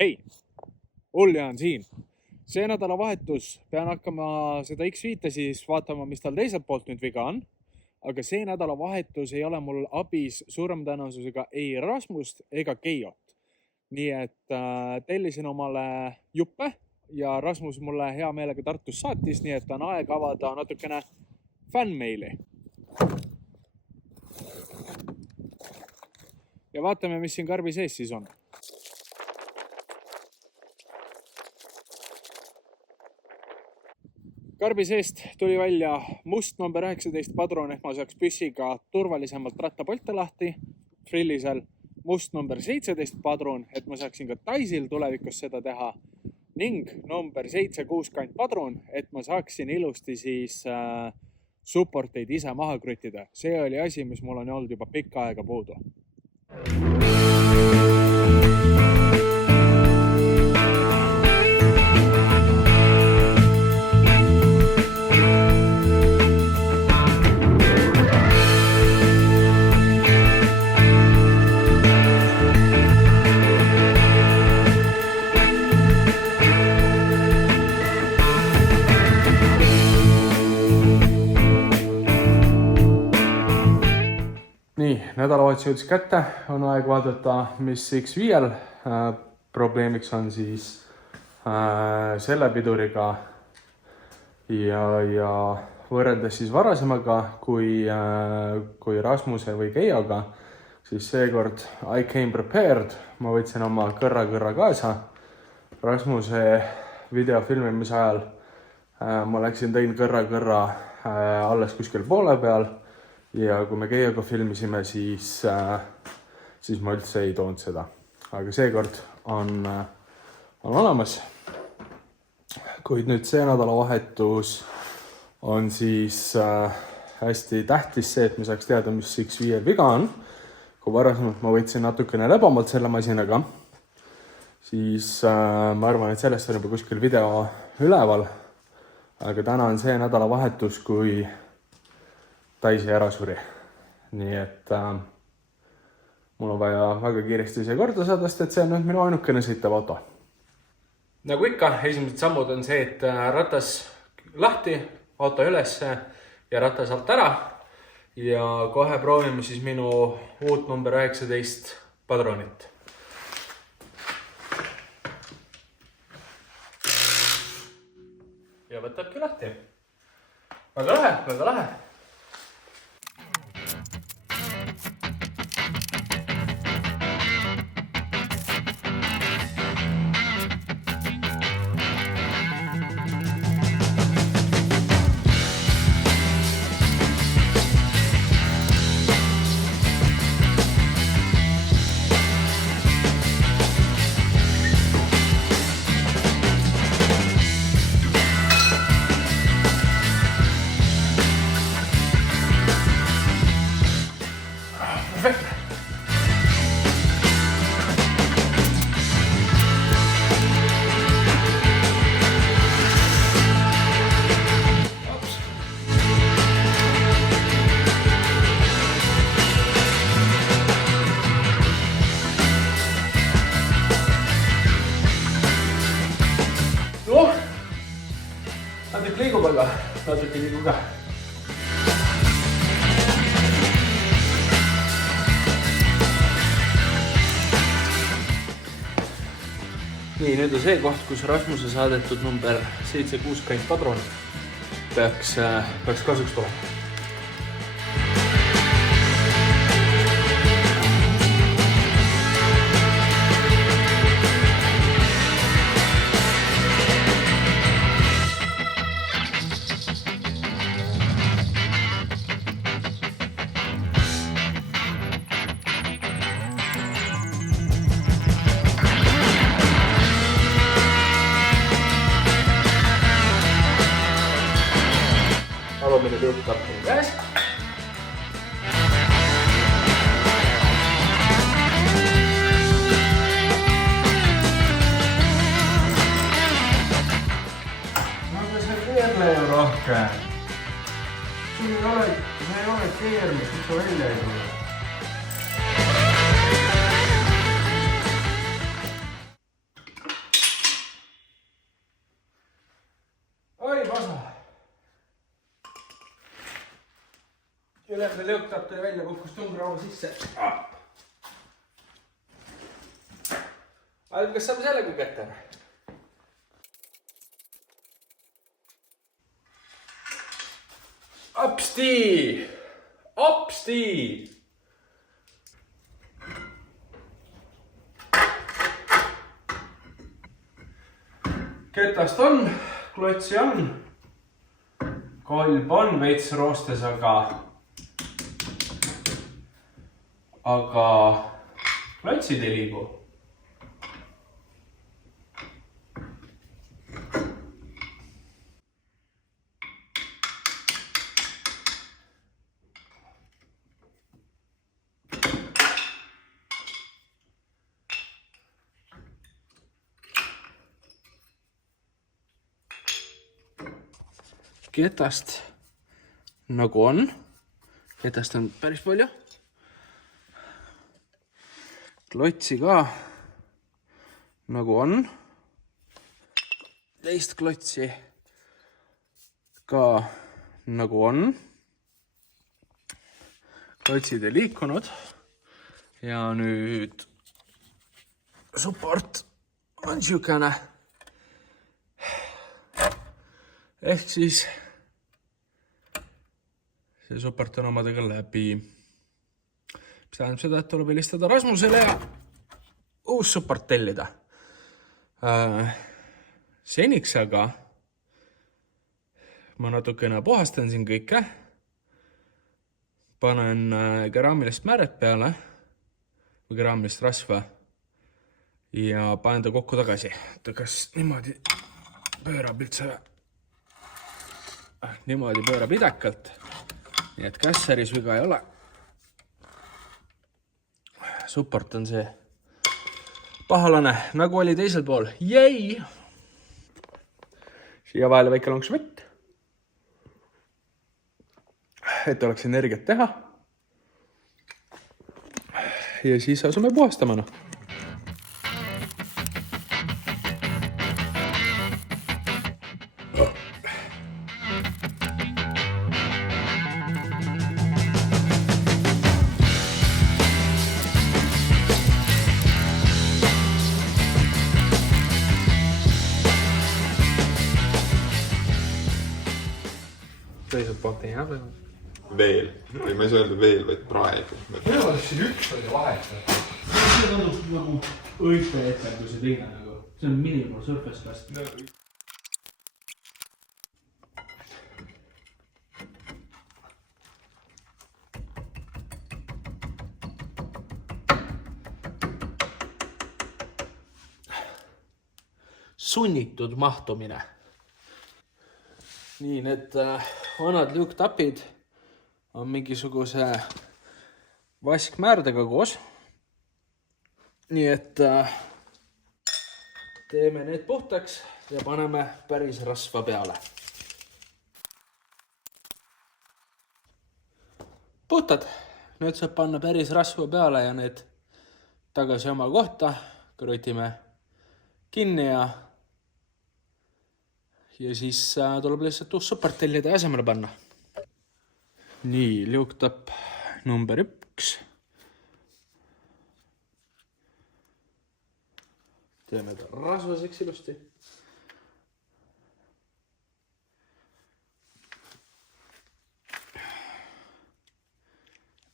Hei, Ulja on siin. See nädalavahetus pean hakkama seda X5 siis vaatama, mis tal teiselt poolt nüüd viga on. Aga see nädalavahetus ei ole mul abis suurem tõenäosusega ei Rasmust ega Keijot. Nii et tellisin omale juppe ja Rasmus mulle hea meelega Tartus saatis, nii et on aeg avada natukene fännmeili. Ja vaatame, mis siin karbi sees siis on. Karbi seest tuli välja must number 19 padrun, ehk ma saaks püssiga turvalisemalt rattapolte lahti. Frillisel must number 17 padrun, et ma saaksin ka Taisil tulevikus seda teha. Ning number 760 padrun, et ma saaksin ilusti siis supporteid ise maha krüttida. See oli asi, mis mul on olnud juba pikka aega puudu. Nii, nädalavahetus jõudis kätte, on aeg vaadata, mis X5-l probleemiks on siis selle piduriga ja võrreldes siis varasemaga kui Rasmuse või Keijoga, siis seekord I came prepared, ma võtsin oma kõrra kaasa. Rasmuse videofilmimise ajal ma tõin kõrra alles kuskil poole peal. Ja kui me Keijoga filmisime, siis ma üldse ei toonud seda. Aga seekord on olemas. Kuid nüüd see nädalavahetus on siis hästi tähtis see, et me saaks teada, mis X5 viga on. Kui varasemalt ma võtsin natukene lebamalt selle masinaga, siis ma arvan, et sellest on juba kuskil video üleval. Aga täna on see nädalavahetus, kui Taisi ära suri. Nii et mul on vaja väga kiiresti see korda saada, et see on nüüd minu ainukene sõitev auto. Nagu ikka, esimesed sammud on see, et ratas lahti, auto ülesse ja ratas alt ära. Ja kohe proovime siis minu uut number 19 padronit. Ja võtabki lahti. Väga lahe. Natuke liigub ka. Nii, nüüd on see koht, kus Rasmuse saadetud number 760 padron peaks kasuks tulema. Alumine töötab meil käes. Aga see keerle ju rohkem. See ei ole keermis, mis sa välja ei tule. Ülejärgmine lõõktapp tuli välja, kukkus tungraua sisse. Aga kas saame sellega kätte? Apsti! Apsti! Ketast on, klotsi on, kolb on veits roostes, aga klotsid ei liigu. Ketast nagu on. Ketast on päris palju. Klotsi ka nagu on. Teist klotsi ka nagu on. Klotsid ei liikunud. Ja nüüd support on siukene. Ehk siis see support on omadega läbi. Mis tähendab seda, et tuleb helistada Rasmusele ja uus support tellida. Seniks aga ma natukene puhastan siin kõike. Panen keraamilist määret peale või keraamilist rasva ja panen ta kokku tagasi. Ta kas niimoodi pöörab üldse niimoodi pöörab idekalt, nii et kässaris viga ei ole. Support on see pahalane, nagu oli teisel pool. Jäi! Siia vahele väike lonks vett, et oleks energiat teha. Ja siis asume puhastamana. Teiselt poolt ei jää veel. Või ma ei saa öelda veel, vaid praegu. Minu mõttes siin üks oli vahet. See on nagu õipeetel kui see teine nagu. See on minimal surface cast. Sunnitud mahtumine. Nii, need vanad liuktapid on mingisuguse vaskmäärdega koos. Nii et teeme need puhtaks ja paneme päris rasva peale. Puhtad. Nüüd saab panna päris rasva peale ja need tagasi oma kohta. Krutime kinni ja siis tuleb lihtsalt uus support tellida ja asemele panna. Nii, liuktapp number 1. Teeme ta rasvaseks ilusti.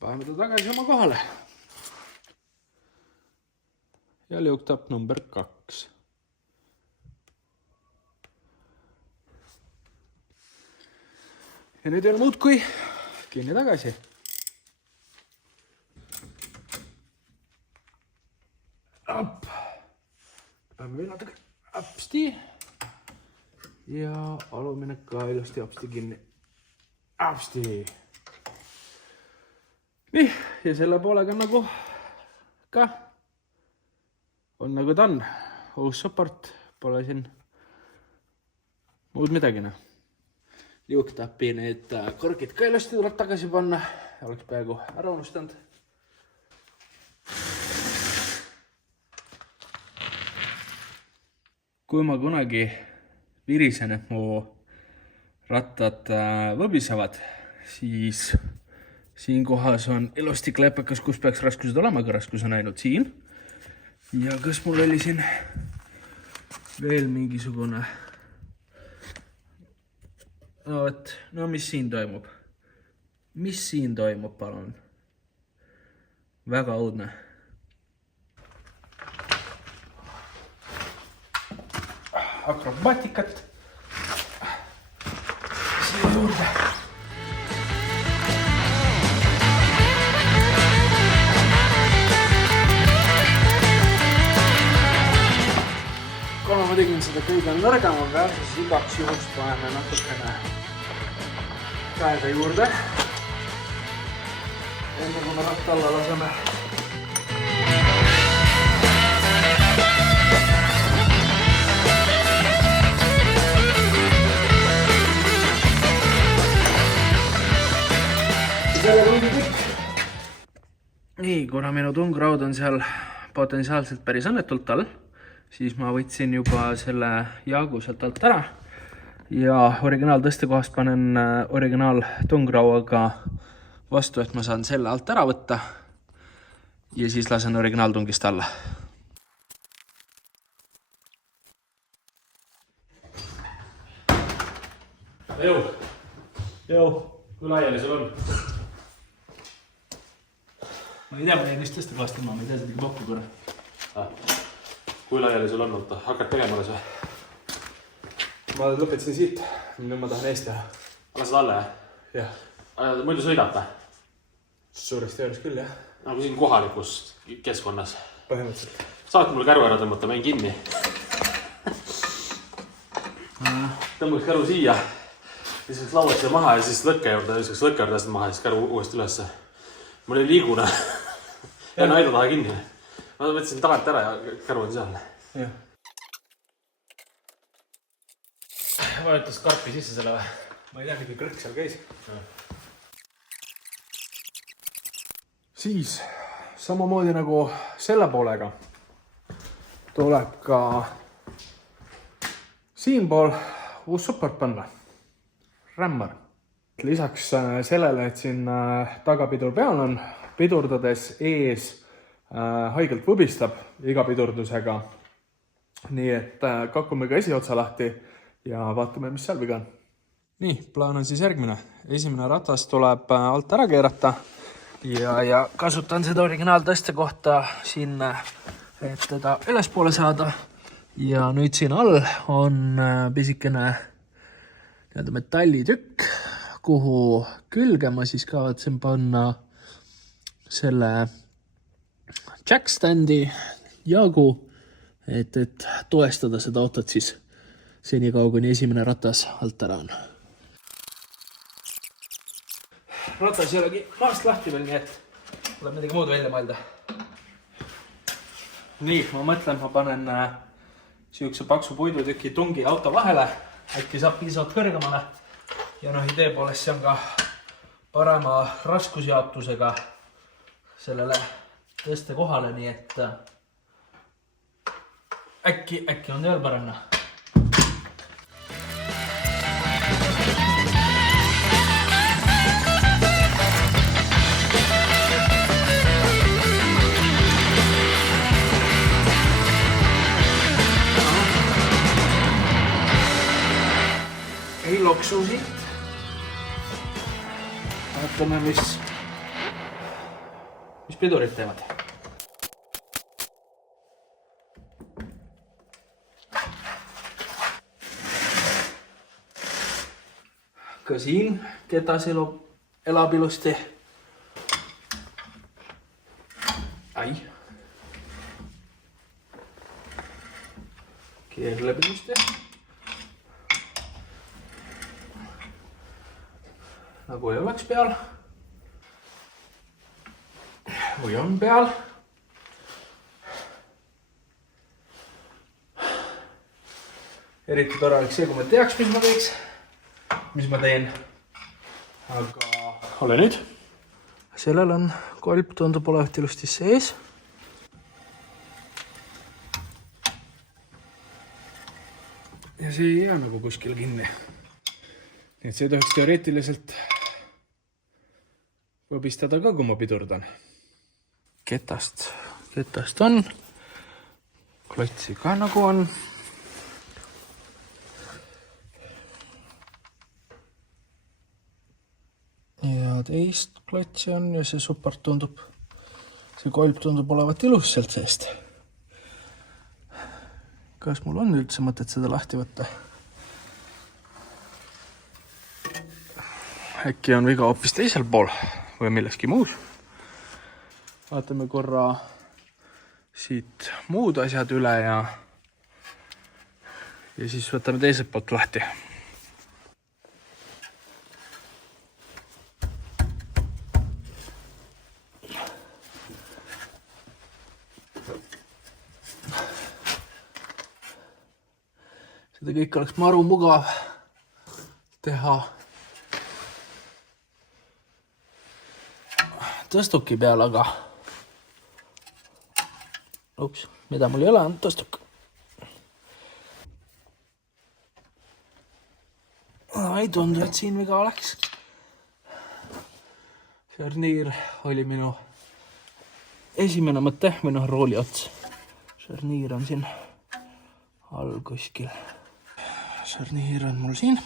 Paneme ta tagasi oma kohale. Ja liuktapp number 2. Ja nüüd ei ole muud kui kinni tagasi. Up. Peame veel natuke apsti. Ja alumine ka ilusti apsti kinni. Apsti. Nii, ja selle poolega nagu ka on nagu ta on. Uus support, pole siin muud midagina. Liuktapi need korgid ka ilusti tuleb tagasi panna. Oleks peaaegu ära unustanud. Kui ma kunagi virisen, et mu rattad võbisevad, siis Siin kohas on ilusti kleepakas, kus peaks raskused olema, aga raskus on ainult siin. Ja kas mul oli siin veel mingisugune... No mis siin toimub? Mis siin toimub, palun? Väga õudne. Akrobaatikat. Siia juurde. Kuna ma tegin seda kõige nõrgema peal, siis igaks juhuks paneme natukene käega juurde. Enne kui me ratta alla laseme. Nii, kuna minu tungraud on seal potentsiaalselt päris õnnetult all, siis ma võtsin juba selle jaagu sealt alt ära ja originaal tõstekohast panen originaal tungrauaga vastu, et ma saan selle alt ära võtta ja siis lasen originaaltungist alla. Jõu, kui laiali sul on? Ma ei tea, ma tegin vist tõstekohast ilma, ma ei tea, see tegi kokku korra. Kui laiali sul on, hakkad tegema alles või? Ma lõpetasin siit, nüüd ma tahan eest teha. Lased alla, jah? Jah. Muidu sõidad või? Suuresti teoris küll, jah. Nagu siin kohalikus keskkonnas. Põhimõtteliselt. Saad mul käru ära tõmmata, mäin kinni. Tõmbaks käru siia. Siis lauad siia maha ja siis lõkke juurde, asjad maha ja siis käru uuesti ülesse. Mul ei liiguna. Ja naida taha kinni. Ma võtsin tagant ära ja käru on seal. Jah. Vajutas karpi sisse selle või? Ma ei tea, mingi kõrk seal käis. Siis samamoodi nagu selle poolega tuleb ka siinpool uus support panna. Rämmar. Lisaks sellele, et siin tagapidur peal on, pidurdades ees haigelt võbistab iga pidurdusega. Nii et kakume ka esiotsa lahti ja vaatame, mis seal viga on. Nii, plaan on siis järgmine. Esimene ratas tuleb alt ära keerata ja kasutan seda originaaltõste kohta siin, et teda ülespoole saada. Ja nüüd siin all on pisikene metallitükk, kuhu külge ma siis kavatsen panna selle jackstandi jaagu, et toestada seda autot siis senikaua, kuni esimene ratas alt ära on. Ratas ei olegi maast lahti veel, nii et tuleb midagi muud välja mõelda. Nii, ma mõtlen, ma panen siukse paksu puidutüki tungi auto vahele, äkki saab piisavalt kõrgemale ja idee poolest see on ka parema raskusjaotusega sellele tõste kohale, nii et äkki on veel paremna. Ei loksu siit. Vaatame, mis pidurid teevad. Ka siin ketas elab ilusti. Ai. Keerleb ilusti. Nagu ei oleks peal. Või on peal. Eriti tore oleks see, kui ma teaks, mis ma teen. Aga ole nüüd. Sellel on kolp, tundub olevat ilusti sees. Ja see ei jää nagu kuskil kinni. Nii et see tohiks teoreetiliselt võbistada ka, kui ma pidurdan. Ketast on. Klotsi ka nagu on. Ja teist klotsi on ja see support tundub, see kolb tundub olevat ilus sealt seest. Kas mul on üldse mõtet seda lahti võtta? Äkki on viga hoopis teisel pool või milleski muus. Vaatame korra siit muud asjad üle ja siis võtame teiselt poolt lahti. Seda kõik oleks maru mugav teha tõstuki peal, aga mida mul ei ole, on tõstuk. Ei tundu, et siin viga oleks. Šarniir oli minu esimene mõte, minu rooli ots. Šarniir on siin all kuskil. Šarniir on mul siin.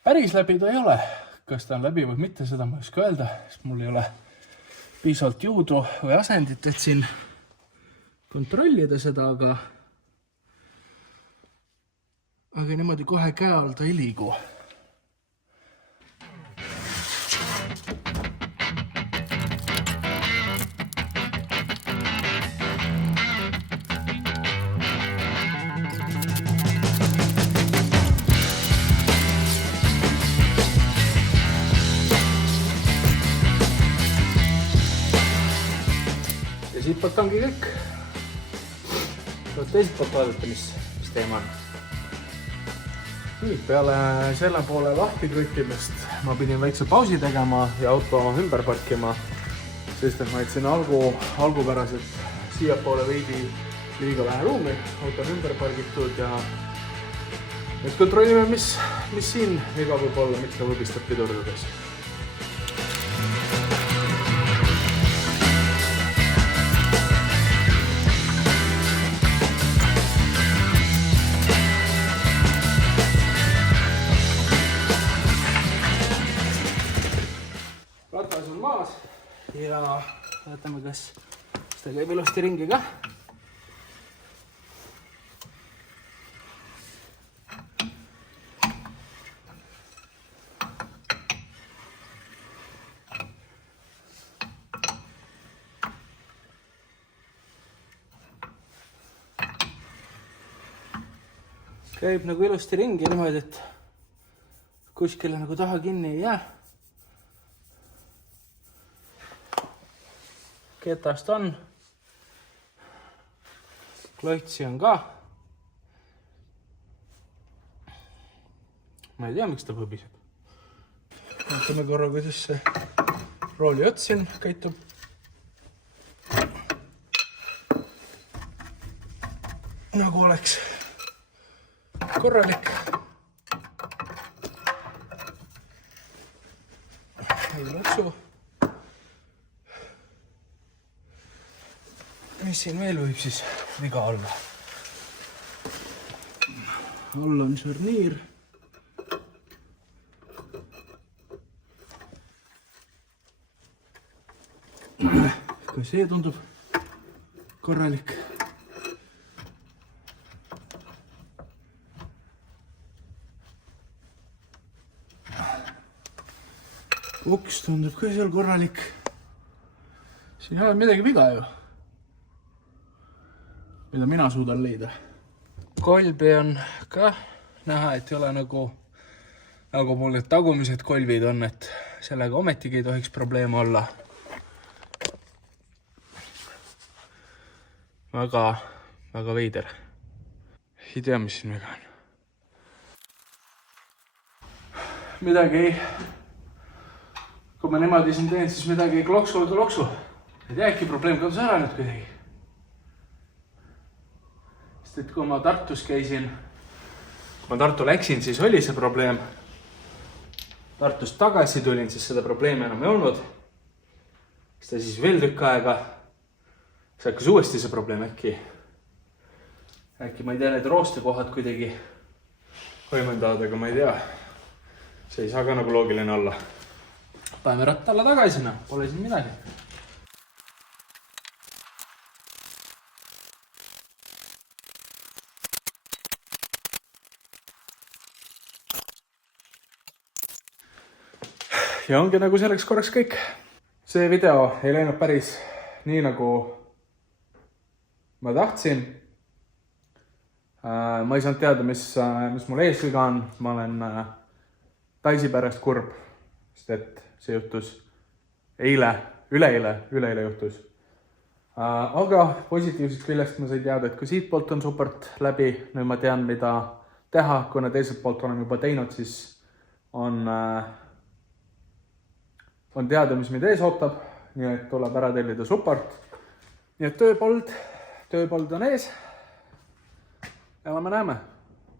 Päris läbi ta ei ole. Kas ta on läbi või mitte, seda ma ei oska öelda, sest mul ei ole piisavalt jõudu või asendit, et siin kontrollida seda, aga niimoodi kohe käe all ta ei liigu. Siit poolt ongi kõik. Teiselt poolt vaadata, mis teema on. Nii, peale selle poole lahti krüttimist ma pidin väikse pausi tegema ja auto ümber parkima, sest et ma jätsin algupäraselt siia poole veidi liiga vähe ruumi. Auto on ümber pargitud ja nüüd kontrollime, mis siin viga võib olla, miks ta võbistab pidurdades. Ja vaatame, kas ta käib ilusti ringi ka. Käib nagu ilusti ringi niimoodi, et kuskile nagu taha kinni ei jää. Ketast on. Klotsi on ka. Ma ei tea, miks ta võbiseb. Vaatame korra, kuidas see rooli ots siin käitub. Nagu oleks korralik. Ei lotsu. Mis siin veel võib siis viga olla? All on šarniir. Ka see tundub korralik. Uks tundub ka seal korralik. Siin ei ole midagi viga ju, mida mina suudan leida. Kolbi on ka näha, et ei ole nagu mul need tagumised kolvid on, et sellega ometigi ei tohiks probleeme olla. Väga veider. Ei tea, mis siin viga on. Midagi ei... Kui ma niimoodi siin teen, siis midagi ei kloksu. Ei tea, äkki probleem kadus ära nüüd kuidagi. Sest et kui ma Tartus käisin, kui ma Tartu läksin, siis oli see probleem. Tartust tagasi tulin, siis seda probleemi enam ei olnud. Siis ta siis veel tükk aega. See hakkas uuesti see probleem äkki. Äkki ma ei tea, need roostekohad kuidagi võimendavad, aga ma ei tea. See ei saa ka nagu loogiline olla. Päeme ratta alla tagasi, pole siin midagi. Ja ongi nagu selleks korraks kõik. See video ei läinud päris nii, nagu ma tahtsin. Ma ei saanud teada, mis mul ees viga on. Ma olen Daisy pärast kurb, sest et see juhtus üleeile juhtus. Aga positiivsest küljest ma sain teada, et kui siit poolt on support läbi, nüüd ma tean, mida teha, kuna teiselt poolt olen juba teinud, siis on teada, mis meid ees ootab, nii et tuleb ära tellida support. Nii et tööpold on ees. Elame-näeme.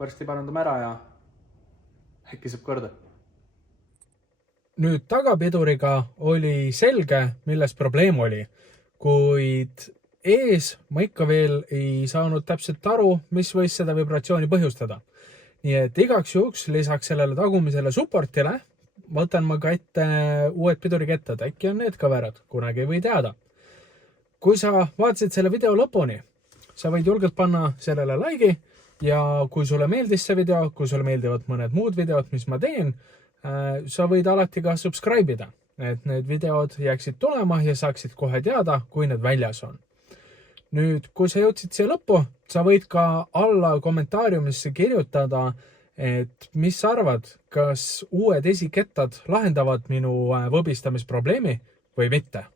Varsti parandame ära ja äkki saab korda. Nüüd tagapiduriga oli selge, milles probleem oli, kuid ees ma ikka veel ei saanud täpselt aru, mis võis seda vibratsiooni põhjustada. Nii et igaks juhuks lisaks sellele tagumisele supportile võtan ma ka ette uued pidurikettad, äkki on need ka väärad, kunagi ei või teada. Kui sa vaatasid selle video lõpuni, sa võid julgelt panna sellele like'i ja kui sulle meeldis see video, kui sulle meeldivad mõned muud videod, mis ma teen, sa võid alati ka subscribe ida, et need videod jääksid tulema ja saaksid kohe teada, kui need väljas on. Nüüd, kui sa jõudsid siia lõppu, sa võid ka alla kommentaariumisse kirjutada, et mis sa arvad, kas uued esikettad lahendavad minu võbistamisprobleemi või mitte.